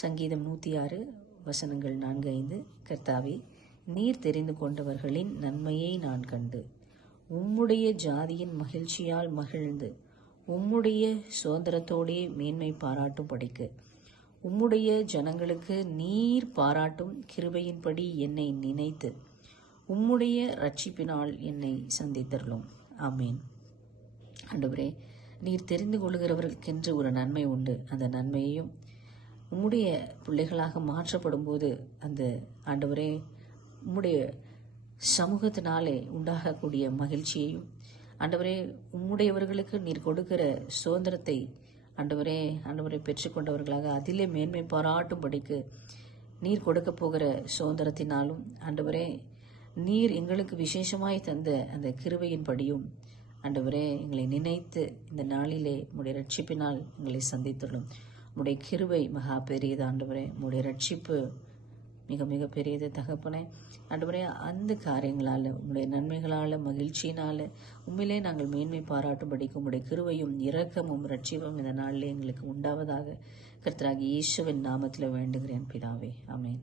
சங்கீதம் 106 வசனங்கள் 4-5. கர்த்தாவே, நீர் தெரிந்து கொண்டவர்களின் நன்மையை நான் கண்டு உம்முடைய ஜாதியின் மகிழ்ச்சியால் மகிழ்ந்து உம்முடைய சுதந்திரத்தோடே மேன்மை பாராட்டும் படிக்கு உம்முடைய ஜனங்களுக்கு நீர் பாராட்டும் கிருபையின்படி என்னை நினைத்து உம்முடைய ரட்சிப்பினால் என்னை சந்தித்தருளும். ஆமேன். ஆண்டவரே, நீர் தெரிந்து கொள்கிறவர்களுக்கென்று ஒரு நன்மை உண்டு. அந்த நன்மையையும் உம்முடைய பிள்ளைகளாக மாற்றப்படும் போது அந்த ஆண்டவரே உம்முடைய சமூகத்தினாலே உண்டாகக்கூடிய மகிழ்ச்சியையும் ஆண்டவரே உம்முடையவர்களுக்கு நீர் கொடுக்கிற சுதந்திரத்தை ஆண்டவரை பெற்றுக்கொண்டவர்களாக அதிலே மேன்மை பாராட்டும்படிக்கு நீர் கொடுக்க போகிற சுதந்திரத்தினாலும் ஆண்டவரே நீர் எங்களுக்கு விசேஷமாய் தந்த அந்த கிருபையின்படியும் ஆண்டவரே எங்களை நினைத்து இந்த நாளிலே உம்முடைய ரட்சிப்பினால் எங்களை சந்தித்துள்ளோம். உம்முடைய கிருபை மகா பெரியது ஆண்டவரே. உம்முடைய ரட்சிப்பு மிக மிக பெரியது தகப்பனே. ஆண்டவரே, அந்த காரியங்களால் உம்முடைய நன்மைகளால் மகிழ்ச்சியினால் உண்மையிலே நாங்கள் மேன்மை பாராட்டும்படிக்கும் உம்முடைய கிருபையும் இரக்கமும் ரட்சிப்பும் இந்த நாளிலே எங்களுக்கு உண்டாவதாக கர்த்தராகிய இயேசுவின் நாமத்தில் வேண்டுகிறேன் பிதாவே. ஆமென்.